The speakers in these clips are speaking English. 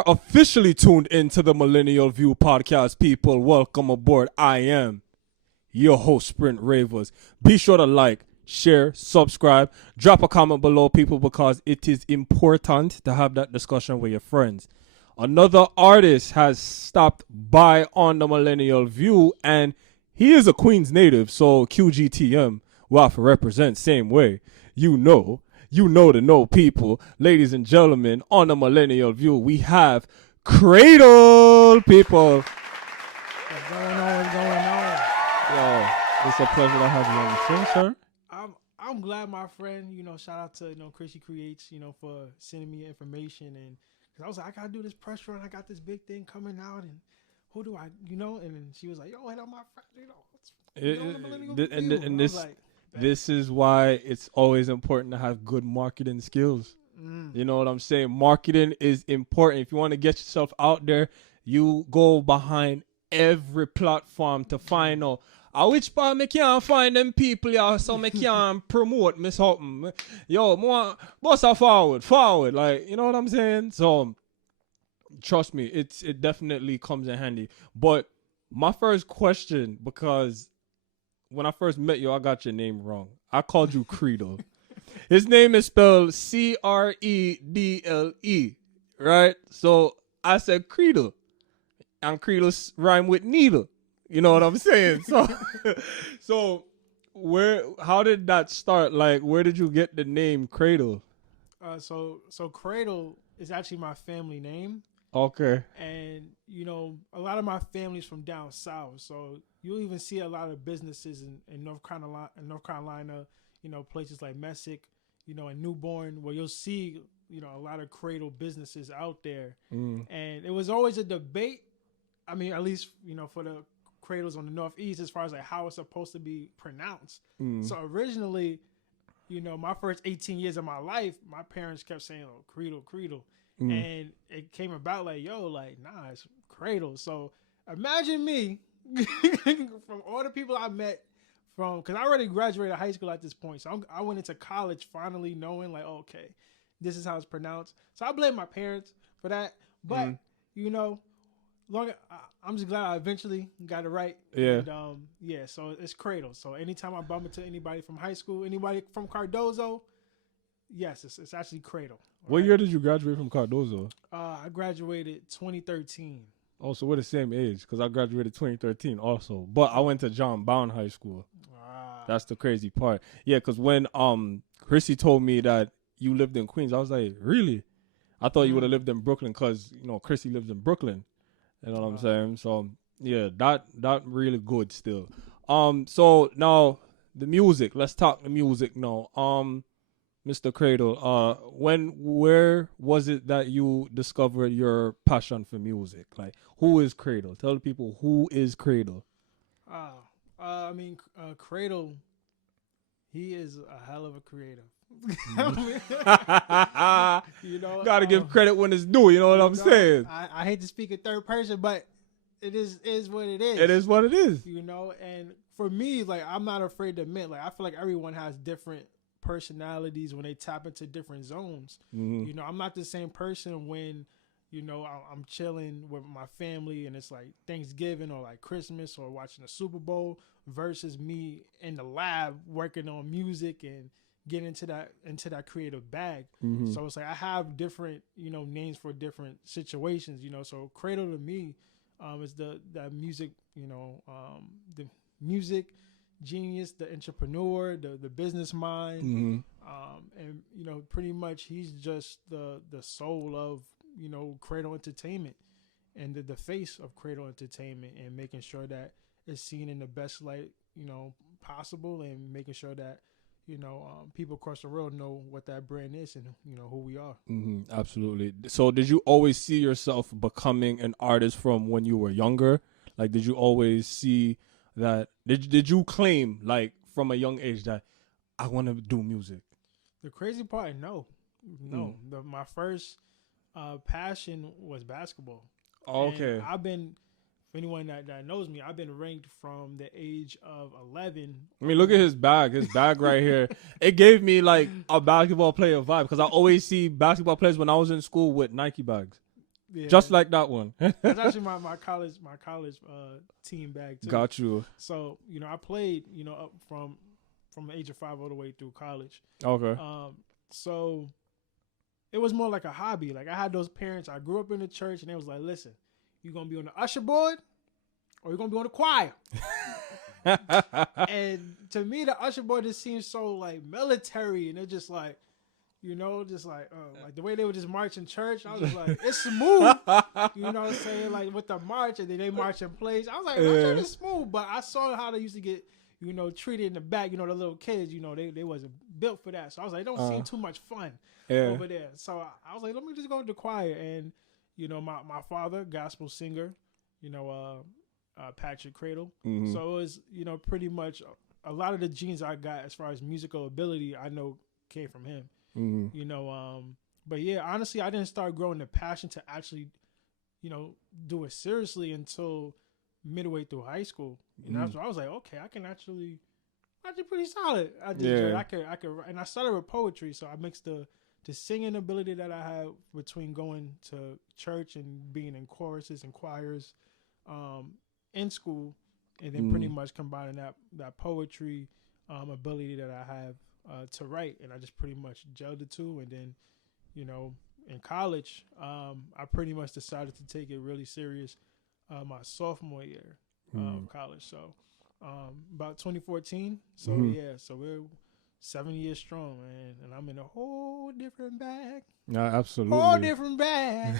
are officially tuned into the Millennial View podcast, people. Welcome aboard. I am your host, Sprint Ravers. Be sure to like, share, subscribe, drop a comment below, people, because it is important to have that discussion with your friends. Another artist has stopped by on the Millennial View, and he is a Queens native, so QGTM will have to represent same way. You know the know, people. Ladies and gentlemen, on the Millennial View, we have Credle, people. What's going on? Yo, it's a pleasure to have you on the show, sir. I'm glad, my friend. Shout out to Chrissy Creates. For sending me information, and cause I was like, I gotta do this press run. I got this big thing coming out, and who do I, And then she was like, yo, hit on my friend. This is why it's always important to have good marketing skills. You know what I'm saying? Marketing is important. If you want to get yourself out there, you go behind every platform to find out which part me can't find them people, yeah, so me can't promote me something. Yo, more boss are forward. Like, you know what I'm saying? So trust me, it definitely comes in handy. But my first question, because when I first met you, I got your name wrong. I called you Credle. His name is spelled Credle, right? So I said Credle, and Credle rhyme with needle. You know what I'm saying? So how did that start? Like, where did you get the name Credle? So Credle is actually my family name. Okay. And a lot of my family's from down south, so you'll even see a lot of businesses in North Carolina, places like Messick, and Newborn, where you'll see a lot of Credle businesses out there. And it was always a debate. I mean, at least for the Credles on the Northeast, as far as like how it's supposed to be pronounced. So originally, my first 18 years of my life, my parents kept saying, "Oh, Credle." And it came about like, nah, it's Credle. So imagine me from all the people I met because I already graduated high school at this point. So I went into college finally knowing like, okay, this is how it's pronounced. So I blame my parents for that. But, I'm just glad I eventually got it right. Yeah. And, so it's Credle. So anytime I bump into anybody from high school, anybody from Cardozo, yes, it's actually Credle. What year did you graduate from Cardozo? I graduated 2013. Oh, so we're the same age, because I graduated 2013 also. But I went to John Brown High School. That's the crazy part. Yeah, because when Chrissy told me that you lived in Queens, I was like, really? I thought you would have lived in Brooklyn because, Chrissy lives in Brooklyn. You know what I'm saying? So, yeah, that really good still. So now the music. Let's talk the music now. Mr. Credle, where was it that you discovered your passion for music? Like, who is Credle? Tell the people, who is Credle? Credle, he is a hell of a creative. Gotta give credit when it's due. You know what I'm saying? I hate to speak in third person, but it is what it is. It is what it is. And for me, like, I'm not afraid to admit, like, I feel like everyone has different personalities when they tap into different zones. I'm not the same person when I'm chilling with my family and it's like Thanksgiving or like Christmas or watching the Super Bowl versus me in the lab working on music and getting into that creative bag. So it's like I have different names for different situations. So Credle to me is the music the music genius, the entrepreneur, the business mind, and pretty much he's just the soul of Credle Entertainment and the face of Credle Entertainment, and making sure that it's seen in the best light possible, and making sure that people across the world know what that brand is and who we are. Absolutely. So did you always see yourself becoming an artist from when you were younger? Like, did you always see that? Did you claim, like, from a young age that I want to do music? The crazy part, no. My first passion was basketball. Okay. And I've been, for anyone that knows me, I've been ranked from the age of 11. I mean, look at his bag right here. It gave me like a basketball player vibe, because I always see basketball players when I was in school with Nike bags. Yeah. Just like that one. That's actually my college team bag too. Got you. So I played up from the age of 5 all the way through college. Okay. So it was more like a hobby. Like I had those parents. I grew up in the church, and they was like, "Listen, you gonna be on the usher board, or you gonna be on the choir." And to me, the usher board just seems so like military, and it's just like. Like the way they would just march in church, I was just like, it's smooth. You know what I'm saying? Like with the march, and then they march in place. I was like, that's smooth. But I saw how they used to get, treated in the back. The little kids, they wasn't built for that. So I was like, it don't seem too much fun over there. So I was like, let me just go to the choir. And, my father, gospel singer, Patrick Credle. Mm-hmm. So it was, pretty much a lot of the genes I got as far as musical ability, I know came from him. Mm-hmm. But yeah, honestly, I didn't start growing the passion to actually, do it seriously until midway through high school. So I was like, okay, I can actually pretty solid. I could, and I started with poetry. So I mixed the singing ability that I had between going to church and being in choruses and choirs, in school, and then pretty much combining that poetry, ability that I have. To write, and I just pretty much gelled the two, and then, in college, I pretty much decided to take it really serious, my sophomore year of college. So, about 2014. So so we're 7 years strong, man, and I'm in a whole different bag. No, absolutely. Whole different bag.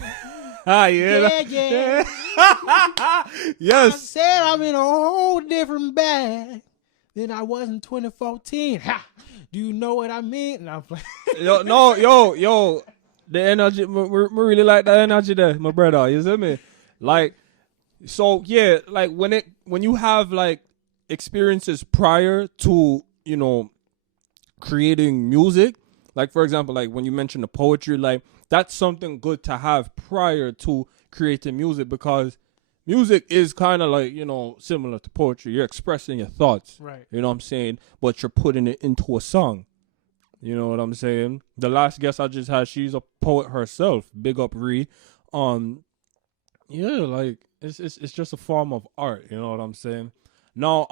Yeah. Yes. I said I'm in a whole different bag than I was in 2014. Ha! Do you know what I mean? No, I'm playing. yo. The energy, we really like the energy there, my brother. You see me? Like, so yeah, like when you have like experiences prior to, creating music, like for example, like when you mentioned the poetry, like that's something good to have prior to creating music, because music is kind of like, similar to poetry. You're expressing your thoughts. Right. You know what I'm saying? But you're putting it into a song. You know what I'm saying? The last guest I just had, she's a poet herself. Big up Ree. Yeah, like it's just a form of art. You know what I'm saying? Now,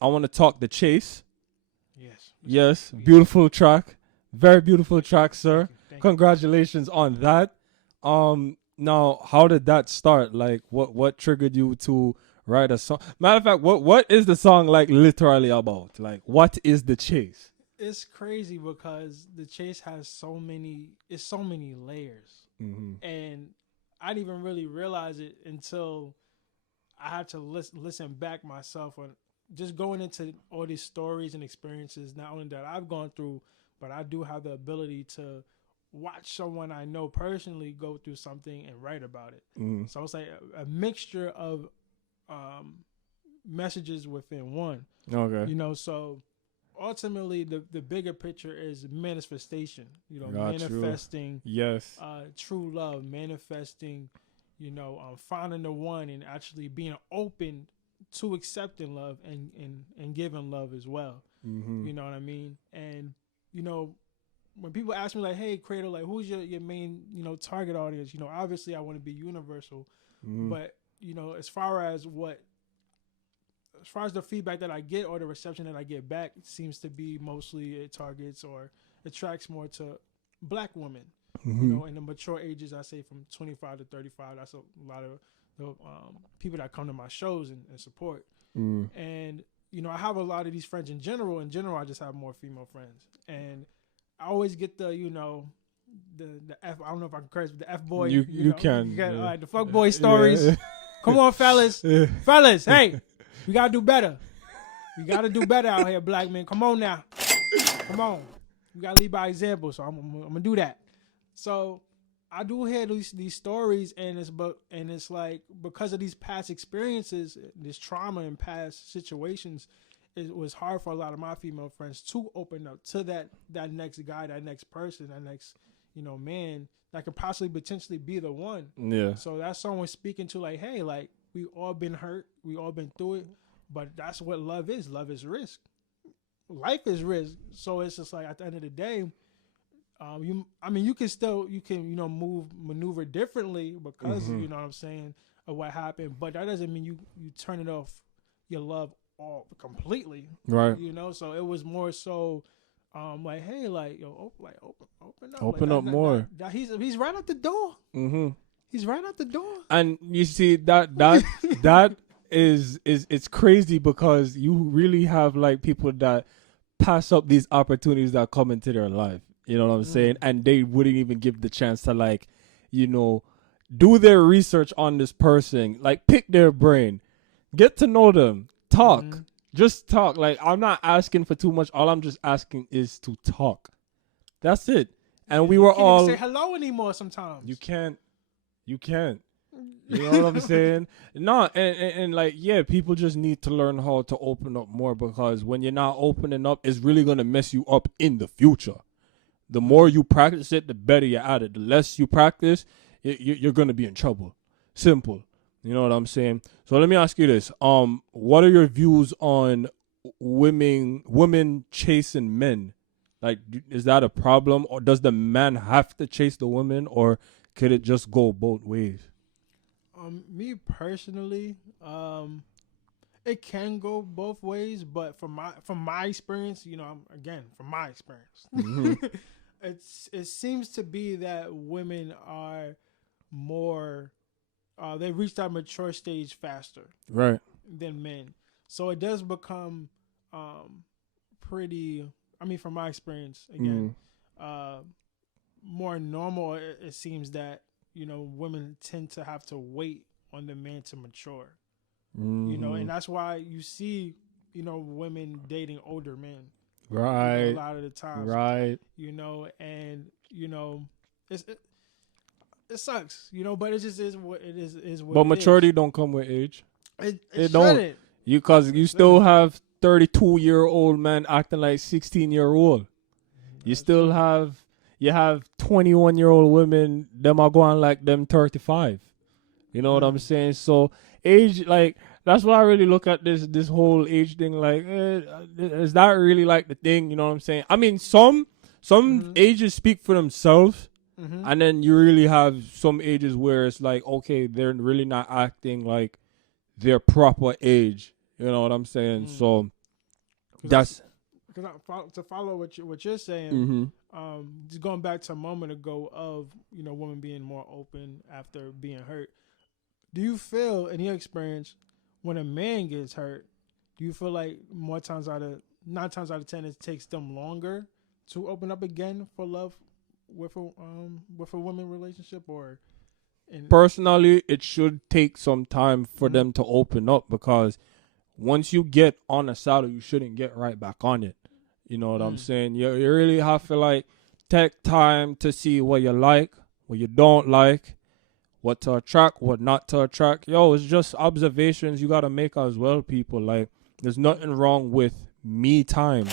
I want to talk The Chase. Yes. Beautiful track. Very beautiful track, sir. Thank you. Congratulations on that. Now, how did that start? Like, what triggered you to write a song? Matter of fact, what is the song like literally about? Like, what is The Chase? It's crazy because The Chase has so many layers, and I didn't even really realize it until I had to listen back myself on just going into all these stories and experiences. Not only that I've gone through, but I do have the ability to watch someone I know personally go through something and write about it. So it's like a mixture of messages within one. Okay. So ultimately the bigger picture is manifestation. Got manifesting. You. Yes. True love, manifesting. Finding the one and actually being open to accepting love and giving love as well. You know what I mean? And when people ask me like, hey, Credle, like who's your main, target audience? Obviously I want to be universal, but as far as the feedback that I get or the reception that I get back, it seems to be mostly it targets or attracts more to Black women, in the mature ages. I say from 25 to 35. That's a lot of the people that come to my shows and support. And I have a lot of these friends in general. In general, I just have more female friends, and I always get the the F. I don't know if I can curse, but the F boy. You can. The fuck boy stories. Yeah. Come on, fellas. Fellas, hey, we gotta do better. We gotta do better out here, Black men. Come on now. Come on. We gotta lead by example. So I'm gonna do that. So I do hear these stories, and it's like because of these past experiences, this trauma and past situations, it was hard for a lot of my female friends to open up to that next guy, that next person, that next man that could possibly potentially be the one. Yeah. So that song was speaking to like, hey, like we all been hurt, we all been through it, but that's what love is. Love is risk. Life is risk. So it's just like at the end of the day, you can still, maneuver differently because you know what I'm saying, of what happened, but that doesn't mean you turn it off your love all completely, Right. So it was more so, like, hey, like, yo, open up, Open like, up more. that he's right out the door. He's right out the door. And you see that is it's crazy because you really have like people that pass up these opportunities that come into their life. You know what I'm saying? And they wouldn't even give the chance to, like, do their research on this person, like pick their brain, get to know them, talk, just talk. Like, I'm not asking for too much. All I'm just asking is to talk. That's it. And we were you can't all even say hello anymore sometimes. You can't. You know what I'm saying? No, and like, yeah, people just need to learn how to open up more, because when you're not opening up, it's really going to mess you up in the future. The more you practice it, the better you're at it. The less you practice, you're going to be in trouble. Simple. You know what I'm saying? So let me ask you this. What are your views on women chasing men? Like, is that a problem, or does the man have to chase the women, or could it just go both ways? Me personally, it can go both ways, but from my experience, from my experience, it seems to be that women are more, they reach that mature stage faster, right, than men. So it does become pretty. I mean, from my experience, again, more normal. It seems that women tend to have to wait on the man to mature. And that's why you see women dating older men. Right. A lot of the times. Right. And it sucks. But it just is what it is. What but maturity is. don't come with age. It don't. Because you still have 32-year-old men acting like 16-year-old. You still have 21-year-old women, them are going like them 35. You know what I'm saying? So age, like, that's why I really look at this whole age thing. Like, is that really like the thing? You know what I'm saying? I mean, some ages speak for themselves, and then you really have some ages where it's like, okay, they're really not acting like their proper age. You know what I'm saying? So that's because to follow what you're saying. Just going back to a moment ago of women being more open after being hurt. Do you feel, in your experience, when a man gets hurt, do you feel like 9 times out of 10 it takes them longer to open up again for love with a woman relationship? Or personally, it should take some time for them to open up, because once you get on a saddle, you shouldn't get right back on it. You know what I'm saying? You really have to, like, take time to see what you like, what you don't like, what to attract, what not to attract. Yo, it's just observations you got to make as well, people. Like, there's nothing wrong with me time.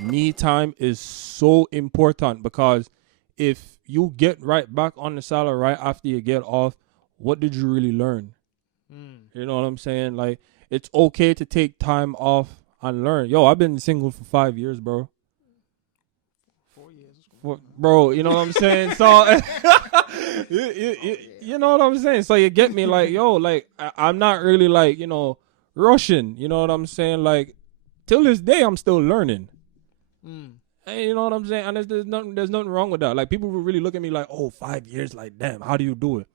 Me time is so important, because if you get right back on the saddle right after you get off, what did you really learn? You know what I'm saying? Like, it's okay to take time off and learn. Yo, I've been single for 5 years, bro. 4 years. Bro, you know what I'm saying? So, you know what I'm saying? So you get me? Like, yo, like, I'm not really, like, rushing. You know what I'm saying? Like, till this day, I'm still learning. Hey, you know what I'm saying? And there's nothing wrong with that. Like, people will really look at me like, oh, 5 years, like, damn, how do you do it?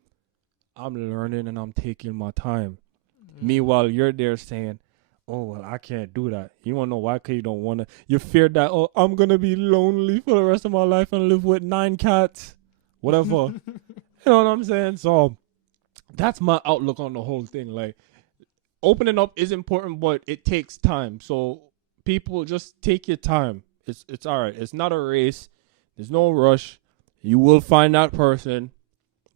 I'm learning and I'm taking my time. Meanwhile, you're there saying, oh, well, I can't do that. You want to know why? Because you don't want to. You fear that, oh, I'm going to be lonely for the rest of my life and live with 9 cats. Whatever. You know what I'm saying? So that's my outlook on the whole thing. Like, opening up is important, but it takes time. So people, just take your time. It's all right. It's not a race. There's no rush. You will find that person,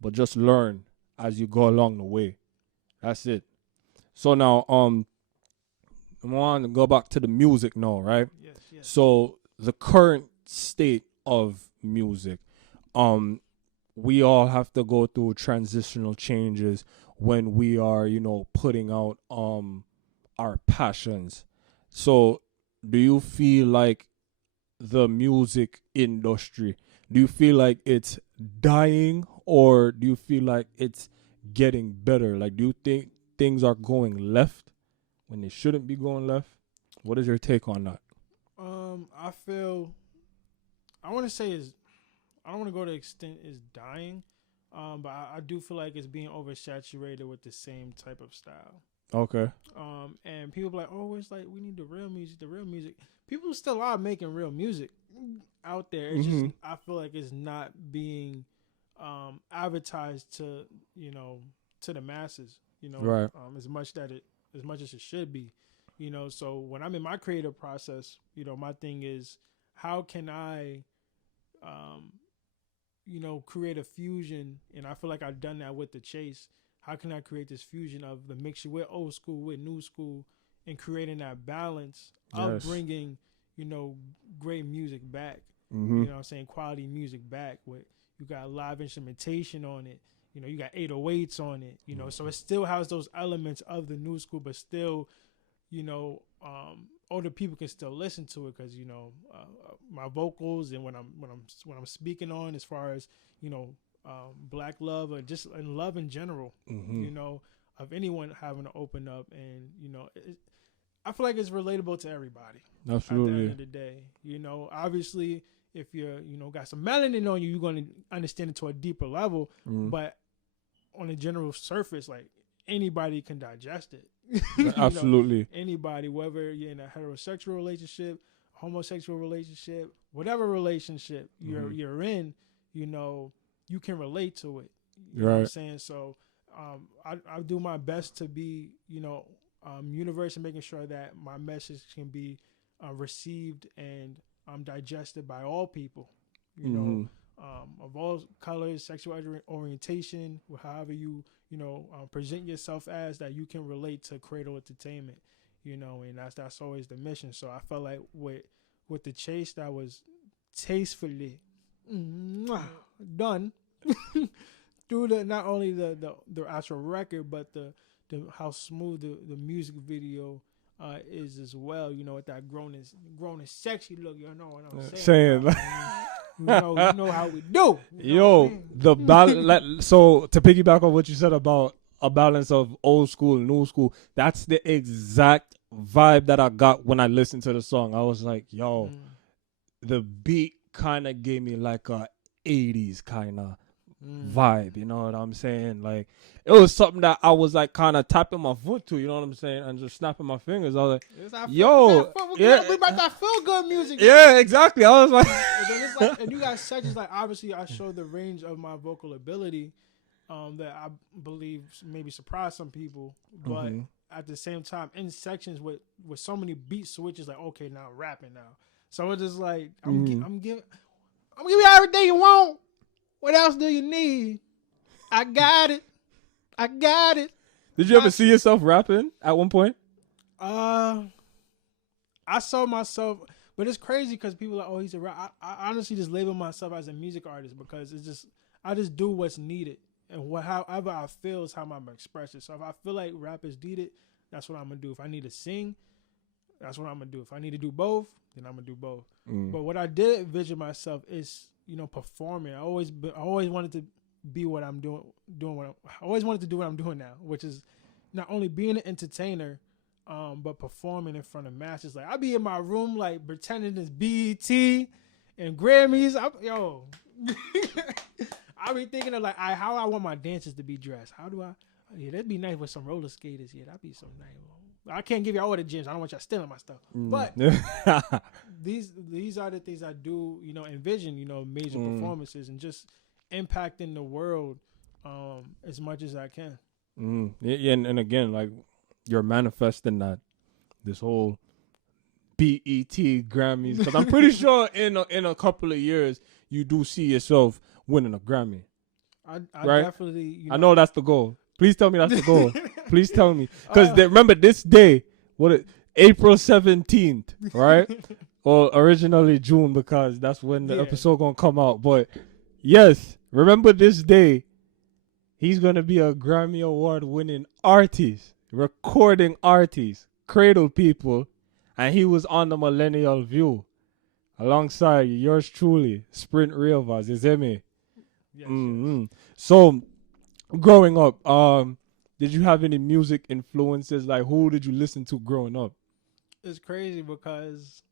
but just learn as you go along the way. That's it. So now, I want to go back to the music now, right? Yes. So the current state of music, we all have to go through transitional changes when we are, putting out our passions. So do you feel like the music industry Do you feel like it's dying, or do you feel like it's getting better? Like, do you think things are going left when they shouldn't be going left? What is your take on that? I feel I want to say is I don't want to go to the extent is dying, but I do feel like it's being oversaturated with the same type of style. Okay. And people be like, oh, it's like we need the real music, the real music. People still are making real music out there. It's just I feel like it's not being advertised to to the masses. Right. As much as it should be. So when I'm in my creative process, my thing is how can I create a fusion, and I feel like I've done that with the Chase. How can I create this fusion of the mixture with old school, with new school, and creating that balance of bringing, great music back. You know what I'm saying? Quality music back with, you got live instrumentation on it. You got 808s on it, so it still has those elements of the new school, but still, older people can still listen to it because my vocals and when I'm speaking on as far as black love or just in love in general, of anyone having to open up, and I feel like it's relatable to everybody. Absolutely. At the end of the day, obviously if you're got some melanin on you, you're going to understand it to a deeper level, but on a general surface, like anybody can digest it. Absolutely. Anybody, whether you're in a heterosexual relationship, homosexual relationship, whatever relationship you're in, you can relate to it. You know what I'm saying? So I do my best to be, universe, and making sure that my message can be received and digested by all people, of all colors, sexual orientation, however you present yourself as, that you can relate to Credle Entertainment, and that's always the mission. So I felt like with the Chase, that was tastefully done through the not only the actual record, but the how smooth the music video is as well. With that grown and sexy look. You know what I'm saying? You know how we do. So to piggyback on what you said about a balance of old school and new school, that's the exact vibe that I got when I listened to the song. I was like, yo, the beat kind of gave me like a 80s kind of vibe, you know what I'm saying? Like, it was something that I was like kind of tapping my foot to, you know what I'm saying, and just snapping my fingers. I was like, yo, we about that feel good music. Yeah, exactly. I was like, and then it's like, and you got sections like, obviously I show the range of my vocal ability, that I believe maybe surprised some people, but at the same time in sections with so many beat switches, like, okay, now I'm rapping now, so it's just like I'm giving you everything you want. What else do you need? I got it. Did you ever see yourself rapping at one point? I saw myself, but it's crazy because people are like, oh, he's a rap. I honestly just label myself as a music artist because I just do what's needed, and however I feel is how I'm gonna express it. So if I feel like rap is needed, that's what I'm gonna do. If I need to sing, that's what I'm gonna do. If I need to do both, then I'm gonna do both. But what I did envision myself is, performing. I always wanted to be what I'm doing. I always wanted to do what I'm doing now, which is not only being an entertainer, but performing in front of masses. Like, I be in my room, like, pretending it's BET and Grammys. I be thinking of like how I want my dancers to be dressed. How do I? Yeah, that'd be nice with some roller skaters. Yeah, that'd be so nice. I can't give you all the gyms. I don't want y'all stealing my stuff. But these are the things I do, envision, major performances and just impacting the world as much as I can. Yeah, and again, like, you're manifesting that, this whole BET Grammys, because I'm pretty sure in a couple of years you do see yourself winning a Grammy. I right? Definitely. I know that's the goal. Please tell me that's the goal. Please tell me. Because remember this day, April 17th, right? Or originally June, because that's when the episode going to come out. But yes, remember this day, he's going to be a Grammy Award winning artist, recording artist, Credle people. And he was on the Millennial View. Alongside yours truly, Sprint Real Vaz. You see me? Yes, Mm-hmm. So, growing up, did you have any music influences? Like, who did you listen to growing up? it's crazy because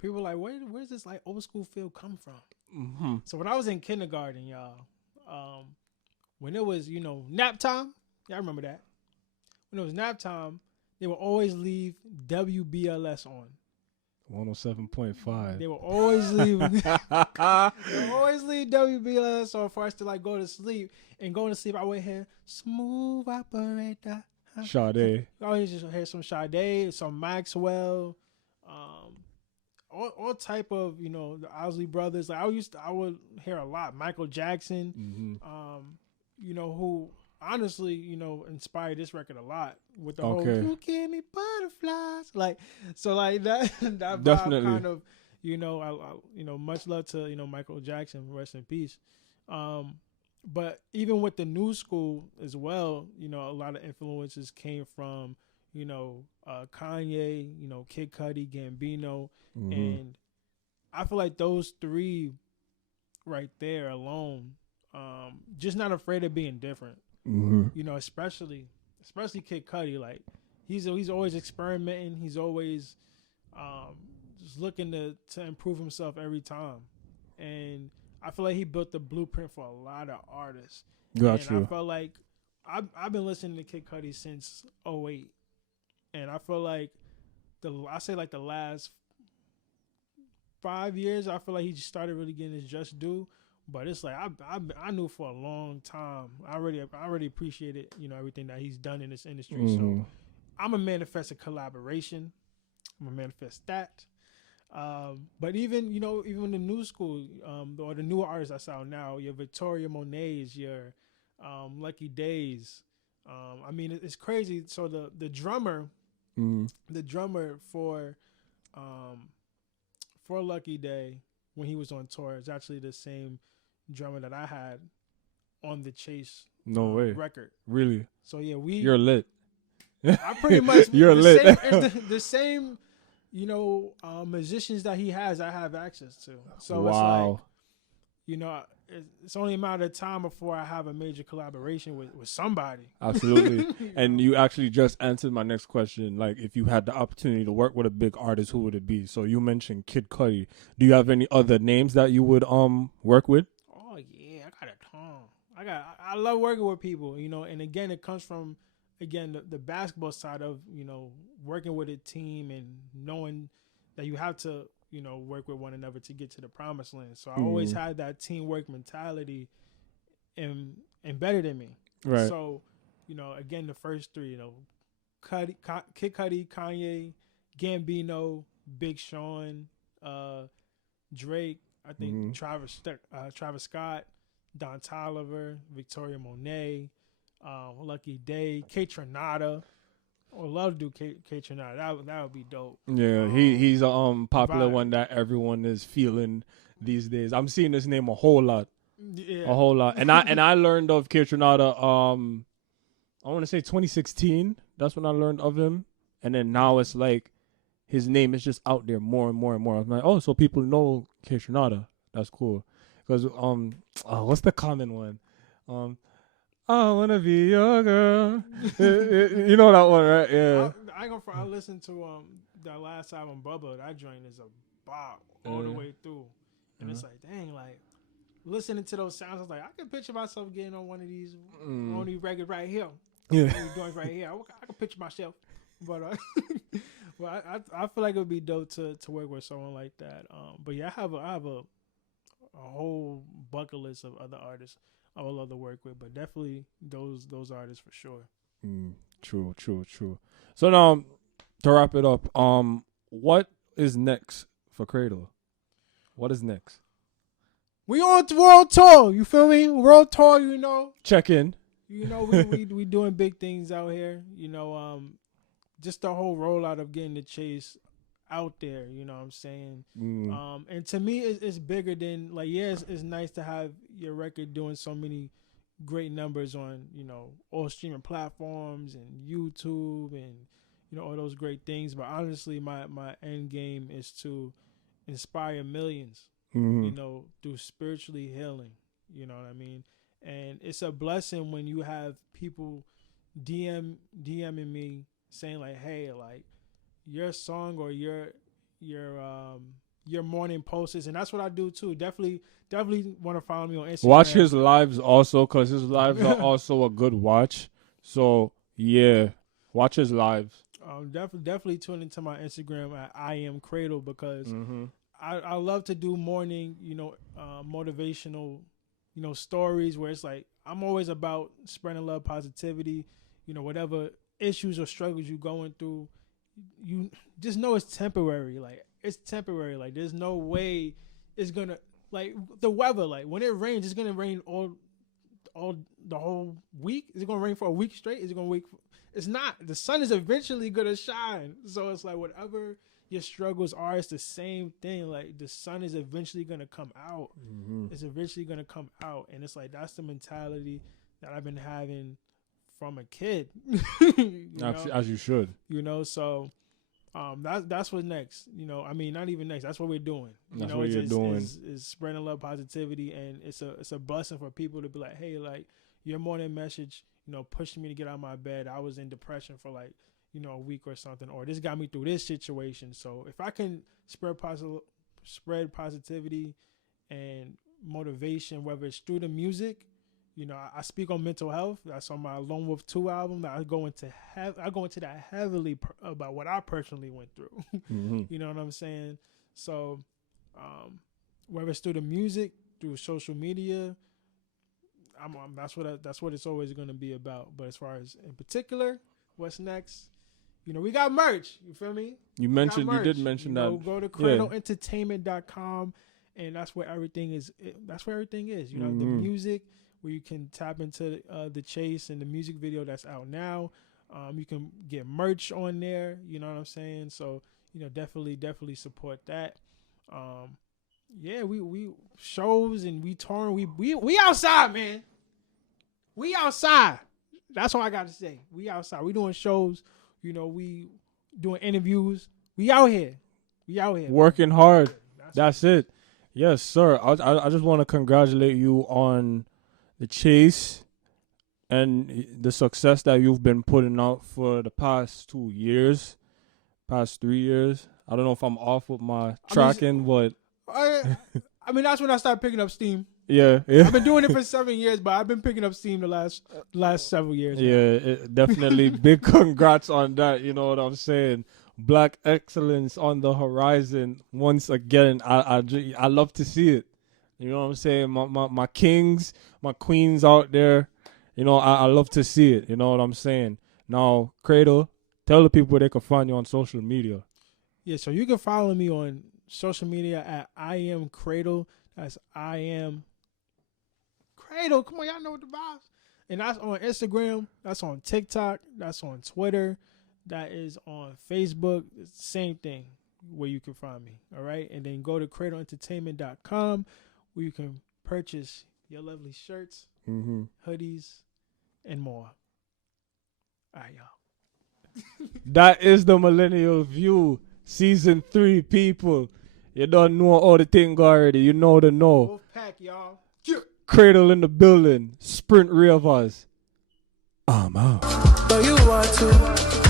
people are like, where's this like old school feel come from? Mm-hmm. So when I was in kindergarten, y'all, when it was nap time, yeah, I remember that. When it was nap time, they would always leave WBLS on. 107.5. They will always leave. They will always leave WBLS on for us to like go to sleep. And going to sleep, I would hear smooth operator. Sade. I always just hear some Sade, some Maxwell, all type of the Owsley brothers. Like I would hear a lot Michael Jackson, Mm-hmm. who honestly inspired this record a lot with the whole Okay. "You give me butterflies" like that that vibe Definitely. kind of much love to Michael Jackson, rest in peace. But even with the new school as well, a lot of influences came from Kanye, Kid Cudi, Gambino, Mm-hmm. and I feel like those three right there alone, just not afraid of being different. Mm-hmm. Especially Kid Cudi. Like he's always experimenting. He's always just looking to improve himself every time, and I feel like he built the blueprint for a lot of artists. Got And you. I felt like I've been listening to Kid Cudi since '08, and I feel like the last 5 years, I feel like he just started really getting his just due. But it's like I knew for a long time. I already appreciated everything that he's done in this industry. Mm-hmm. So I'm a manifest a collaboration. I'm a manifest that. But even even the new school or the newer artists I saw now, your Victoria Monets, your Lucky Days. I mean it's crazy. So the drummer, Mm-hmm. um, for Lucky Day when he was on tour is actually the same drummer that I had on the Chase No way. record. Really? So yeah, You're lit. I pretty much You're the lit. same the same musicians that he has I have access to. So it's like Wow. it's only a matter of time before I have a major collaboration with somebody. Absolutely. And know? you actually just answered my next question. Like, if you had the opportunity to work with a big artist, who would it be? So you mentioned Kid Cudi. Do you have any other names that you would work with? Oh yeah, I got a ton. I love working with people, and again it comes from the basketball side of, working with a team and knowing that you have to, work with one another to get to the promised land. So I always had that teamwork mentality embedded in me. Right. So, again, the first three, Kid Cudi, Kanye, Gambino, Big Sean, Drake, I think Travis Scott, Don Toliver, Victoria Monet, Lucky Day, K Tronada. I would love to do K Tronada. That would be dope. Yeah, he's a popular Vibe. one that everyone is feeling these days. I'm seeing this name a whole lot. Yeah. A whole lot. And I learned of Kitronada I want to say 2016. That's when I learned of him. And then now it's like his name is just out there more and more and more. I'm like, oh, so people know Kitronada. That's cool. Because what's the common one? I wanna be your girl. You know that one, right? Yeah. I ain't gonna. I listened to that last album, Bubba. That joint is a bop all the way through, and it's like, dang, like listening to those sounds, I was like, I can picture myself getting on one of these records right here. Yeah. These joints right here. I can picture myself, but well, I feel like it would be dope to work with someone like that. But yeah, I have a whole bucket list of other artists I would love to work with, but definitely those artists for sure. True. So now, to wrap it up, what is next for Cradle? What is next? We on world tour, you feel me? World tour, Check in. We doing big things out here. Just the whole rollout of getting the Chase out there. You know what I'm saying? And to me, it's bigger than like. Yeah, it's nice to have your record doing so many great numbers on all streaming platforms and YouTube and all those great things. But honestly, my end game is to inspire millions, you know, through spiritually healing. You know what I mean? And it's a blessing when you have people DMing me saying like, hey, like your song or your morning posts, and that's what I do too. Definitely want to follow me on Instagram. Watch his lives also, because his lives are also a good watch. So yeah, watch his lives. Definitely tune into my Instagram at I am Credle, because I love to do morning, you know, motivational, you know, stories where it's like I'm always about spreading love, positivity, you know, whatever issues or struggles you're going through, you just know it's temporary. Like it's temporary. Like there's no way it's gonna, like the weather. Like when it rains, it's gonna rain all the whole week. Is it gonna rain for a week straight? Is it gonna wait? It's not. The sun is eventually gonna shine. So it's like whatever your struggles are, it's the same thing. Like the sun is eventually gonna come out. It's eventually gonna come out, and it's like that's the mentality that I've been having from a kid. As you should. You know, so that's what's next. You know, I mean, not even next. That's what we're doing. That's what you're doing. Is spreading love, positivity, and it's a blessing for people to be like, hey, like your morning message, you know, pushed me to get out of my bed. I was in depression for like, you know, a week or something, or this got me through this situation. So if I can spread positivity and motivation, whether it's through the music, you know, I speak on mental health. That's on my Lone Wolf 2 album. That I go into that heavily about what I personally went through. You know what I'm saying? So whether it's through the music, through social media, that's what it's always going to be about. But as far as in particular, what's next? You know, we got merch. You feel me? You did mention that. Go to CredleEntertainment.com, and that's where everything is. That's where everything is. You know, the music, where you can tap into the Chase and the music video that's out now. You can get merch on there. You know what I'm saying? So, you know, definitely support that. Yeah, we shows and we touring. We outside, man. We outside. That's all I got to say. We outside. We doing shows. You know, we doing interviews. We out here. Working hard. That's it. Yes, sir. I just want to congratulate you on the Chase and the success that you've been putting out for the past 2 years, past 3 years. I don't know if I'm off with my tracking, but I mean, that's when I started picking up steam. Yeah. I've been doing it for 7 years, but I've been picking up steam the last several years. Yeah, definitely. Big congrats on that. You know what I'm saying? Black excellence on the horizon. Once again, I love to see it. You know what I'm saying? My kings, my queens out there. You know, I love to see it. You know what I'm saying? Now, Credle, tell the people where they can find you on social media. Yeah, so you can follow me on social media at I am Credle. That's I am Credle. Come on, y'all know what the vibes. And that's on Instagram. That's on TikTok. That's on Twitter. That is on Facebook. It's the same thing where you can find me. All right. And then go to CredleEntertainment.com where you can purchase your lovely shirts, hoodies, and more. All right, y'all. That is the Millennial View, Season 3, people. You don't know all the thing already. You know the know. Wolfpack, y'all. Credle in the building. Sprint Rivers. I'm out. But you want to